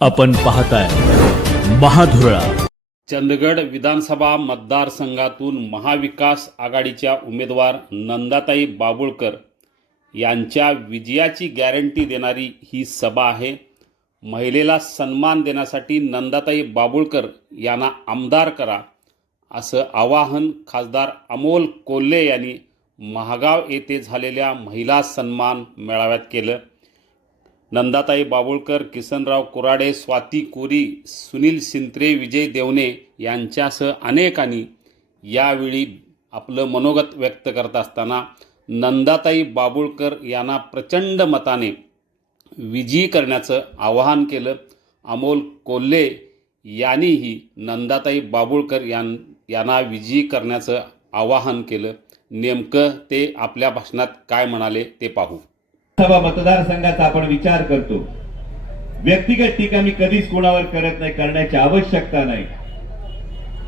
आपण पाहताय महाधुरळा. चंदगड विधानसभा मतदारसंघातून महाविकास आघाडीच्या उमेदवार नंदाताई बाबुळकर यांच्या विजयाची गॅरंटी देणारी ही सभा आहे. महिलेला सन्मान देण्यासाठी नंदाताई बाबुळकर यांना आमदार करा असं आवाहन खासदार अमोल कोल्हे यांनी महागाव येथे झालेल्या महिला सन्मान मेळाव्यात केलं. नंदाताई बाबुळकर किसनराव कुराडे स्वाती कोरी सुनील सिंत्रे विजय देवणे यांच्यासह अनेकांनी यावेळी आपलं मनोगत व्यक्त करत असताना नंदाताई बाबुळकर यांना प्रचंड मताने विजयी करण्याचं आवाहन केलं. अमोल कोल्हे यांनीही नंदाताई बाबुळकर यां यांना विजयी करण्याचं आवाहन केलं. नेमकं ते आपल्या भाषणात काय म्हणाले ते पाहू. लोकसभा मतदारसंघाचा आपण विचार करतो. व्यक्तिगत टीका मी कधीच कोणावर करत नाही करण्याची आवश्यकता नाही.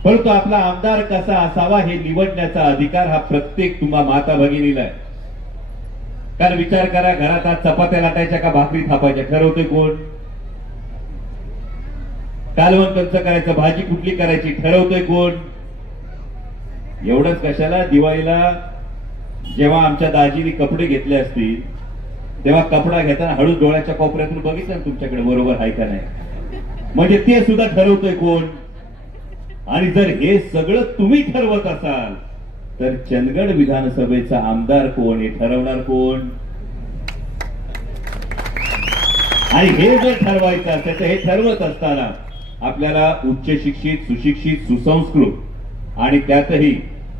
परंतु आपला आमदार कसा असावा हे निवडण्याचा अधिकार हा प्रत्येक तुम्हा माता भगिनीला आहे. कारण विचार करा घरात आज चपात्या लाटायच्या का भाकरी थापायच्या? ठरवते कोण? कालवण कंच करायचं? भाजी कुठली करायची? ठरवतोय कोण? एवढंच कशाला? दिवाळीला जेव्हा आमच्या दाजीने कपडे घेतले असतील तेव्हा कपडा घेताना हळूच डोळ्याच्या कोपऱ्यातून बघितलं ना तुमच्याकडे बरोबर आहे का नाही? म्हणजे ते सुद्धा ठरवतोय कोण? आणि जर हे सगळं तुम्ही ठरवत असाल तर चंदगड विधानसभेचा आमदार कोण? हे ठरवणार कोण? आणि हे जर ठरवायचं असेल तर हे ठरवत असताना आपल्याला उच्च शिक्षित सुशिक्षित सुसंस्कृत आणि त्यातही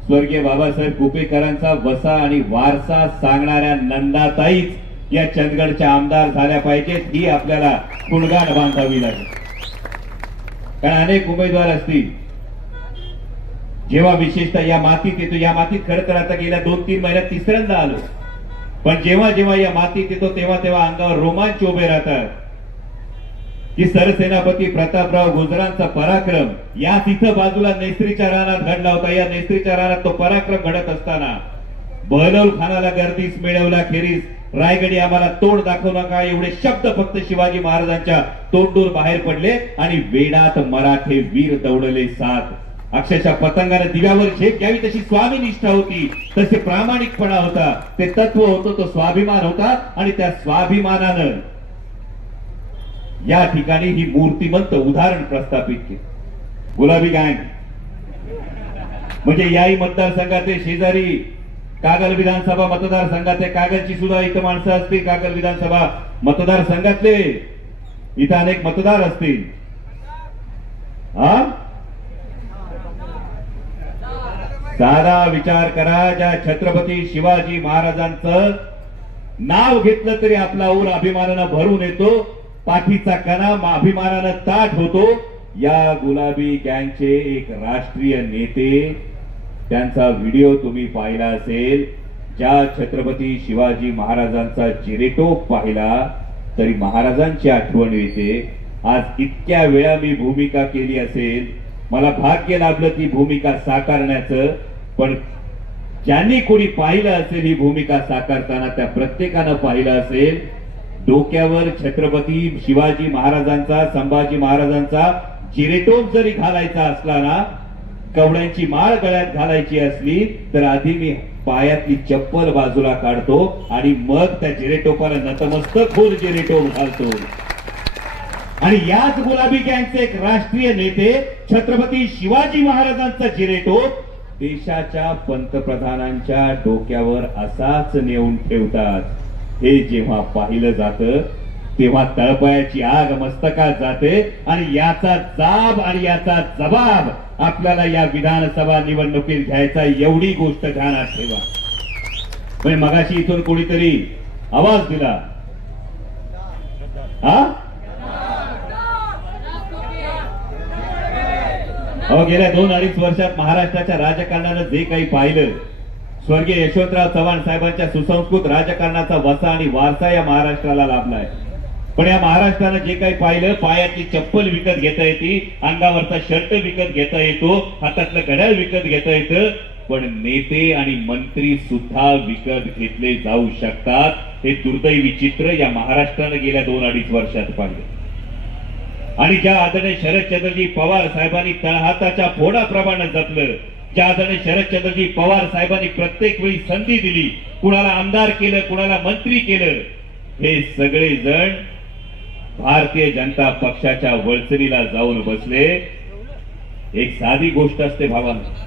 स्वर्गीय बाबासाहेब कुपेकरांचा वसा आणि वारसा सांगणाऱ्या नंदाताईच या चंदगडच्या आमदार झाल्या पाहिजेत ही आपल्याला कुणगाण बांधावी लागेल. कारण अनेक उमेदवार असतील. जेव्हा विशेषतः या मातीत येतो या मातीत खरं तर आता गेल्या दोन तीन महिन्यात तिसऱ्यांदा आलो. पण जेव्हा जेव्हा या मातीत येतो तेव्हा तेव्हा अंगावर रोमांच उभे राहतात. की सरसेनापती प्रतापराव गुजरांचा पराक्रम या तिथं बाजूला नेत्रीच्या रानात घडला होता. या नेत्रीच्या रानात तो पराक्रम घडत असताना बहलोल खानाला गर्दीस मिळवला खेरीस रायगडी आम्हाला तोंड दाखवू नका. एवढे शब्द फक्त शिवाजी महाराजांच्या तोंडूर बाहेर पडले आणि वेडात मराठे वीर दौडले सात. अक्षरशः पतंगाने दिव्यावर झेप घ्यावी तशी स्वामी निष्ठा होती. तसे प्रामाणिकपणा होता. ते तत्व होतं तो स्वाभिमान होता आणि त्या स्वाभिमानानं या ठिकाणी ही मूर्तिमंत उदाहरण प्रस्थापित केलं. गुलाबी गँग म्हणजे याही मतदारसंघाचे शेजारी कागल विधानसभा मतदारसंघाचे कागलची सुद्धा इथं माणसं असतील कागल विधानसभा मतदारसंघातले. इथं अनेक मतदार असतील. हा साधा विचार करा ज्या छत्रपती शिवाजी महाराजांचं नाव घेतलं तरी आपला ऊर अभिमानानं भरून येतो पाठीचा कणा अभिमानानं ताट होतो. या गुलाबी गँगचे एक राष्ट्रीय नेते त्यांचा व्हिडिओ तुम्ही पाहिला असेल ज्या छत्रपती शिवाजी महाराजांचा जिरेटोप पाहिला तरी महाराजांची आठवण येते. आज इतक्या वेळा मी भूमिका केली असेल. मला भाग्य लाभलं ती भूमिका साकारण्याचं पण ज्यांनी कोणी पाहिलं असेल ही भूमिका साकारताना त्या प्रत्येकानं पाहिलं असेल. डोक्यावर छत्रपती शिवाजी महाराजांचा संभाजी महाराजांचा जिरेटोप जरी घालायचा असला ना कवड्यांची माळ गळ्यात घालायची असली तर आधी मी पायातली चप्पल बाजूला काढतो आणि मग त्या जिरेटोपाला नतमस्तक होऊन जिरेटोप घालतो. आणि याच गुलाबी गँगचे एक राष्ट्रीय नेते छत्रपती शिवाजी महाराजांचा जिरेटोप देशाच्या पंतप्रधानांच्या डोक्यावर असाच नेऊन ठेवतात. हे जेव्हा पाहिलं जातं तेव्हा तळपयाची आग मस्तकात जाते आणि याचा जाब आणि याचा जबाब आपल्याला या विधानसभा निवडणुकीत घ्यायचा एवढी गोष्ट ध्यानात ठेवा. म्हणजे मगाशी इथून कोणीतरी आवाज दिला. हा? अहो गेल्या दोन अडीच वर्षात महाराष्ट्राच्या राजकारणानं जे काही पाहिलं स्वर्गीय यशवंतराव चव्हाण साहेबांच्या सुसंस्कृत राजकारणाचा वसा आणि वारसा या महाराष्ट्राला लाभलाय. पण या महाराष्ट्रानं जे काही पाहिलं पायाची चप्पल विकत घेता येते अंगावरचा शर्ट विकत घेता येतो हातातलं घड्याळ विकत घेता येतं पण नेते आणि मंत्री सुद्धा विकत घेतले जाऊ शकतात. हे दुर्दैवी चित्र या महाराष्ट्रानं गेल्या दोन अडीच वर्षात पाहिलं. आणि ज्या आदरणीय शरदचंद्रजी पवार साहेबांनी तळहाताच्या फोडाप्रमाणे जपलं ज्या आदरणीय शरदचंद्रजी पवार साहेबांनी प्रत्येक वेळी संधी दिली कुणाला आमदार केलं कुणाला मंत्री केलं हे सगळे जण भारतीय जनता पक्षाच्या वळचणीला जाऊन बसले. एक साधी गोष्ट असते भावांनो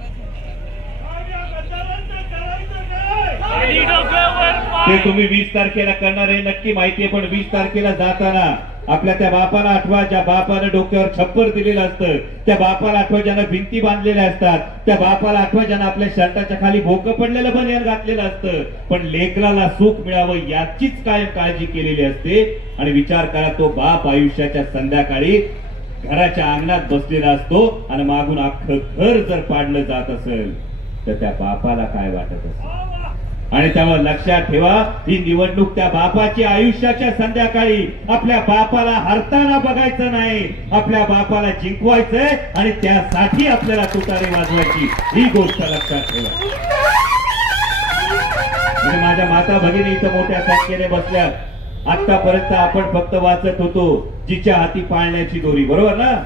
ते तुम्ही वीस तारखेला करणार आहे नक्की माहितीये पण वीस तारखेला जाताना आपल्या त्या बापाला आठवा ज्या बापानं डोक्यावर छप्पर दिलेलं असतं त्या बापाला आठवा ज्यानं भिंती बांधलेल्या असतात त्या बापाला आठवा ज्यानं आपल्या शर्टाच्या खाली भोकं पडलेलं बनियान घातलेलं असतं. पण लेकराला सुख मिळावं याचीच कायम काळजी केलेली असते. आणि विचार करा तो बाप आयुष्याच्या संध्याकाळी घराच्या अंगणात बसलेला असतो आणि मागून अख्खं घर जर पाडलं जात असेल तर त्या बापाला काय वाटत असेल? आणि त्यावर लक्षात ठेवा ही निवडणूक त्या बापाची आयुष्याच्या संध्याकाळी आपल्या बापाला हरताना बघायचं नाही. आपल्या बापाला जिंकवायचंय आणि त्यासाठी आपल्याला तुतारे वाजवायची. ही गोष्ट लक्षात ठेवा. आणि माझ्या माता भगिनी इथं मोठ्या संख्येने बसल्या. आतापर्यंत आपण फक्त वाचत होतो जिच्या हाती पाळण्याची दोरी. बरोबर ना?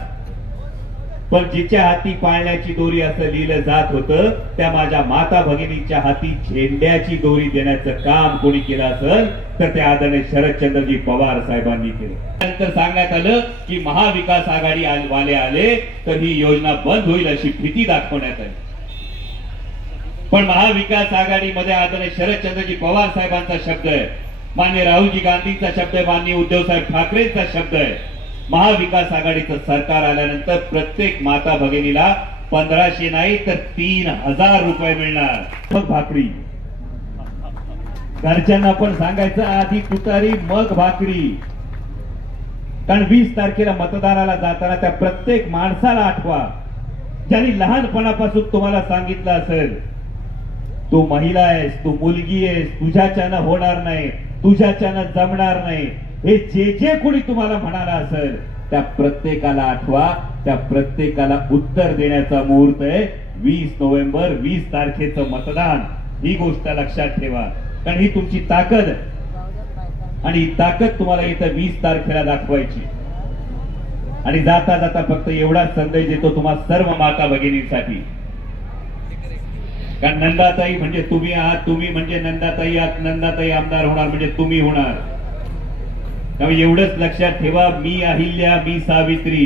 पण जिच्या हाती पाळण्याची दोरी असं लिहिलं जात होतं त्या माझ्या माता भगिनीच्या हाती झेंड्याची दोरी देण्याचं काम कोणी केलं असेल तर त्या आदरणीय शरदचंद्रजी पवार साहेबांनी केलं. त्यानंतर सांगण्यात आलं की महाविकास आघाडी वाले आले तर ही योजना बंद होईल अशी भीती दाखवण्यात आली. पण महाविकास आघाडीमध्ये आदरणीय शरदचंद्रजी पवार साहेबांचा शब्द आहे. मान्य राहुलजी गांधींचा शब्द आहे मान्य उद्धव साहेब ठाकरेंचा शब्द आहे. महाविकास आघाडीचं सरकार आल्यानंतर प्रत्येक माता भगिनीला पंधराशे नाही तर तीन हजार रुपये मिळणार. मग भाकरी. घरच्यांना पण सांगायचं आधी तुतारी मग भाकरी. कारण वीस तारखेला मतदानाला जाताना त्या प्रत्येक माणसाला आठवा. ज्यांनी लहानपणापासून तुम्हाला सांगितलं असेल तू महिला आहेस तू मुलगी आहेस तुझ्याच्यानं होणार नाही तुझ्याच्यानं जमणार नाही. हे जे जे कोणी तुम्हाला म्हणाला असेल त्या प्रत्येकाला आठवा त्या प्रत्येकाला उत्तर देण्याचा मुहूर्त आहे. वीस नोव्हेंबर वीस तारखेचं मतदान. ही गोष्ट लक्षात ठेवा. कारण ही तुमची ताकद. आणि ताकद तुम्हाला इथं वीस तारखेला दाखवायची. आणि जाता जाता फक्त एवढा संदेश देतो तुम्हा सर्व माता भगिनींसाठी. कारण नंदाताई म्हणजे तुम्ही आहात तुम्ही म्हणजे नंदाताई आहात नंदाताई आमदार होणार म्हणजे तुम्ही होणार. त्यामुळे एवढंच लक्षात ठेवा मी अहिल्या मी सावित्री.